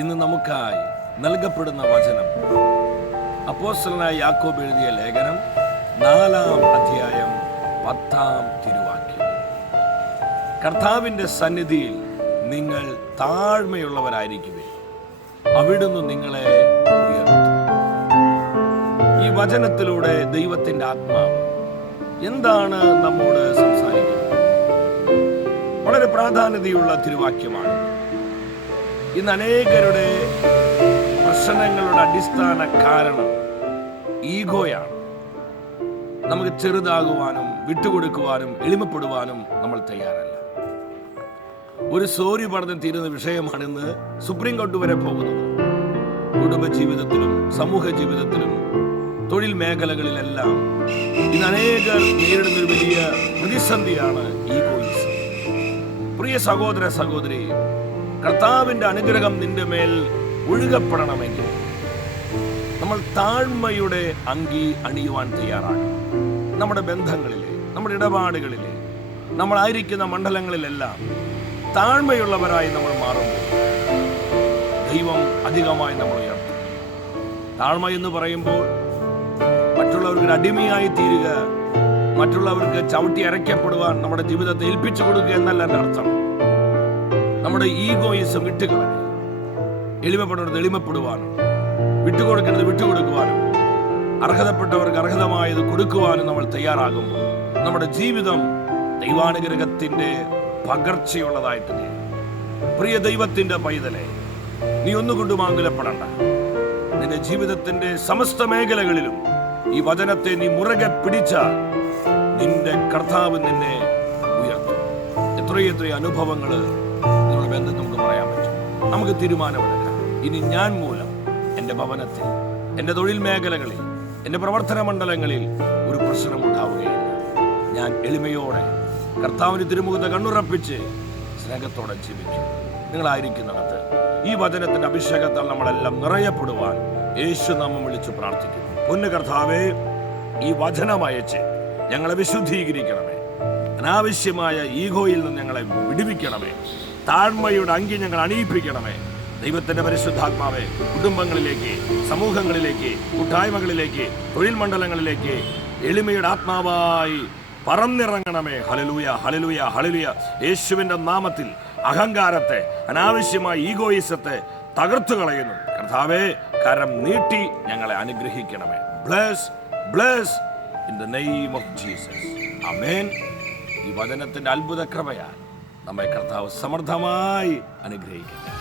ഇന്ന് നമുക്കായി നൽകപ്പെടുന്ന വചനം. അപ്പോസ്റ്റലനായ യാക്കോബ് എഴുതിയ ലേഖനം നാലാം അധ്യായം പത്താം തിരുവാക്യം. കർത്താവിന്റെ സന്നിധിയിൽ നിങ്ങൾ താഴ്മയുള്ളവരായിരിക്കുമേ അവിടുന്ന് നിങ്ങളെ ഉയർത്തും ഈ വചനത്തിലൂടെ ദൈവത്തിന്റെ ആത്മാവ് എന്താണ് നമ്മോട് സംസാരിക്കുന്നത്? വളരെ പ്രാധാന്യതയുള്ള തിരുവാക്യമാണ്. ഇന്ന് അനേകരുടെ പ്രശ്നങ്ങളുടെ അടിസ്ഥാന കാരണം ഈഗോയാണ്. നമുക്ക് ചെറുതാകുവാനും വിട്ടുകൊടുക്കുവാനും എളിമപ്പെടുവാനും നമ്മൾ തയ്യാറല്ല. ഒരു സോറി പഠനം തീരുന്ന വിഷയമാണ് ഇന്ന് സുപ്രീം കോർട്ട് വരെ പോകുന്നത്. കുടുംബജീവിതത്തിലും സമൂഹ ജീവിതത്തിലും തൊഴിൽ മേഖലകളിലെല്ലാം ഇന്ന് അനേകർ നേരിടുന്ന ഒരു വലിയ പ്രതിസന്ധിയാണ് ഈഗോയിസം. പ്രിയ സഹോദര സഹോദരി കർത്താവിന്റെ അനുഗ്രഹം നിന്റെ മേൽ ഒഴുകപ്പെടണമെങ്കിൽ നമ്മൾ താഴ്മയുടെ അങ്കി അണിയുവാൻ തയ്യാറാകണം. നമ്മുടെ ബന്ധങ്ങളിലെ നമ്മുടെ ഇടപാടുകളിലെ നമ്മളായിരിക്കുന്ന മണ്ഡലങ്ങളിലെല്ലാം താഴ്മയുള്ളവരായി നമ്മൾ മാറുമ്പോൾ ദൈവം അധികമായി നമ്മൾ ഉയർത്തും. താഴ്മ എന്ന് പറയുമ്പോൾ മറ്റുള്ളവർക്ക് അടിമയായി തീരുക മറ്റുള്ളവർക്ക് ചവിട്ടി അരയ്ക്കപ്പെടുവാൻ നമ്മുടെ ജീവിതത്തെ ഏൽപ്പിച്ചു കൊടുക്കുക എന്നല്ല എന്റെ അർത്ഥം. നമ്മുടെ ഈഗോയിസം വിട്ടുകളെ എളിമപ്പെടുന്നത് എളിമപ്പെടുവാനും വിട്ടുകൊടുക്കുന്നത് വിട്ടുകൊടുക്കുവാനും അർഹതപ്പെട്ടവർക്ക് അർഹതമായത് കൊടുക്കുവാനും നമ്മൾ തയ്യാറാകുമ്പോൾ നമ്മുടെ ജീവിതം ദൈവാനുഗ്രഹത്തിന്റെ പകർച്ചയുള്ളതായിട്ട് പ്രിയ ദൈവത്തിന്റെ പൈതലെ നീ ഒന്നുകൊണ്ടും ആകുലപ്പെടണ്ട നിന്റെ ജീവിതത്തിന്റെ സമസ്ത മേഖലകളിലും ഈ വചനത്തെ നീ മുറകെ പിടിച്ചാൽ നിന്റെ കർത്താവ് നിന്നെ ഉയർത്തും. എത്രയെത്ര അനുഭവങ്ങൾ ബന്ധം നമുക്ക് പറയാൻ പറ്റും. നമുക്ക് തീരുമാനമെടുക്കാം. ഇനി ഞാൻ മൂലം എന്റെ ഭവനത്തിൽ എന്റെ തൊഴിൽ മേഖലകളിൽ എന്റെ പ്രവർത്തന മണ്ഡലങ്ങളിൽ ഒരു പ്രശ്നം ഉണ്ടാവുകയില്ല. ഞാൻ എളിമയോടെ കർത്താവിന് തിരുമുഖത്ത് കണ്ണുറപ്പിച്ച് സ്നേഹത്തോടെ ജീവിക്കും. നിങ്ങളായിരിക്കുന്നിടത്ത് ഈ വചനത്തിന്റെ അഭിഷേകത്താൽ നമ്മളെല്ലാം നിറയപ്പെടുവാൻ യേശു നാമം വിളിച്ച് പ്രാർത്ഥിക്കുന്നു. പൊന്നു കർത്താവേ ഈ വചനം അയച്ച് ഞങ്ങളെ വിശുദ്ധീകരിക്കണമേ. അനാവശ്യമായ ഈഗോയിൽ നിന്ന് ഞങ്ങളെ വിടുവിക്കണമേ. താഴ്മയുടെ അങ്കി ഞങ്ങൾ അണിയിപ്പിക്കണമേ. ദൈവത്തിന്റെ പരിശുദ്ധാത്മാവെ കുടുംബങ്ങളിലേക്ക് സമൂഹങ്ങളിലേക്ക് കൂട്ടായ്മകളിലേക്ക് തൊഴിൽ മണ്ഡലങ്ങളിലേക്ക് എളിമയുടെ ആത്മാവായി പറന്നിറങ്ങണമേ. ഹലലൂയ ഹലലൂയ ഹലലൂയ യേശുവിന്റെ നാമത്തിൽ അഹങ്കാരത്തെ അനാവശ്യമായ ഈഗോയിസത്തെ തകർത്തു കളയുന്നു. കർത്താവേ കരം നീട്ടി ഞങ്ങളെ അനുഗ്രഹിക്കണമേ. Bless bless in the name of Jesus amen ഈ വചനത്തിന്റെ അത്ഭുത കൃപയാൽ നമ്മെ കർത്താവ് സമൃദ്ധമായി അനുഗ്രഹിക്കട്ടെ